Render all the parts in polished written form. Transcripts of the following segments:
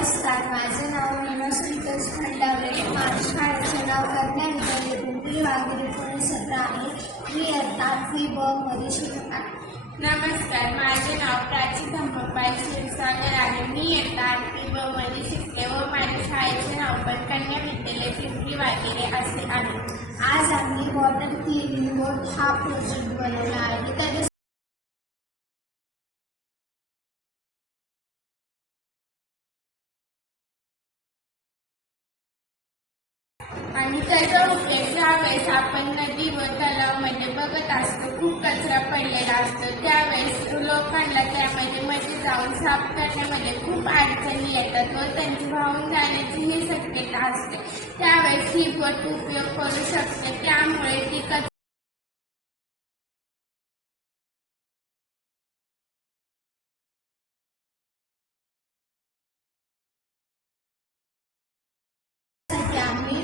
नमस्कार, माझं नाव मीना संतोष खंडागळे. माझ्या शाळेचे नाव कन्या विद्यालय पिंपरी वाघिरे पुणे 17 आहे. मी इयत्ता 8वी ब मध्ये शिकत आहे. नमस्कार, माझे नाव प्राची धम्मपाल क्षीरसागर आहे. मी इयत्ता 8वी ब मध्ये शिकते व माझ्या शाळेचे नाव पण कन्या विद्यालय पिंपरी वाघिरे असे आहे. आज आम्ही वॉटर क्लिनिंग बोर्ड हा प्रोजेक्ट बनवला आहे. आणि त्याचा उपयोग ज्यावेळेस आपण नदी व तलावामध्ये बघत असतो, खूप कचरा पडलेला असतो, त्यावेळेस लोकांना त्यामध्ये जाऊन साफ करण्यामध्ये खूप अडचणी येतात व त्यांची वाहून जाण्याची ही शक्यता असते. त्यावेळेस ही बोट उपयोग करू शकते. त्यामुळे ती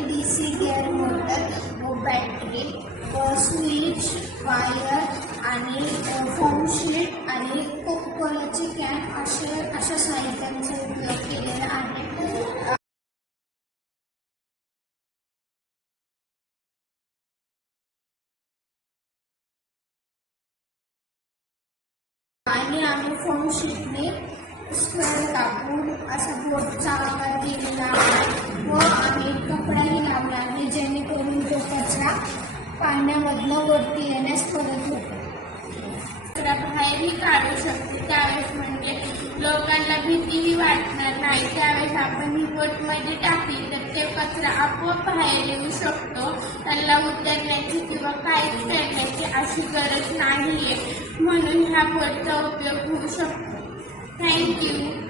डीसी गिअर मोटर व बॅटरी व स्विच वायर आणि फोम शीट आणि कोकोकोलाची कॅन अशा साहित्यांचा उपयोग केलेला आहे. आणि आम्ही फोम शीटने स्क्वेअर कापून असा बोटचा आकार दिलेला आहे व आम्ही कपडाही लावला आहे, जेणेकरून तो कचरा पाण्यामधनं वरती येण्यास मदत होते. कचरा बाहेरही काढू शकते. त्यावेळेस म्हणजे लोकांना भीतीही वाटणार नाही. त्यावेळेस आपण ही बोटमध्ये टाकली तर ते कचरा आपोआप बाहेर येऊ शकतो. त्याला उतरण्याची किंवा काहीच करण्याची अशी गरज नाहीये. म्हणून ह्या बोटचा उपयोग होऊ शकतो. थँक्यू.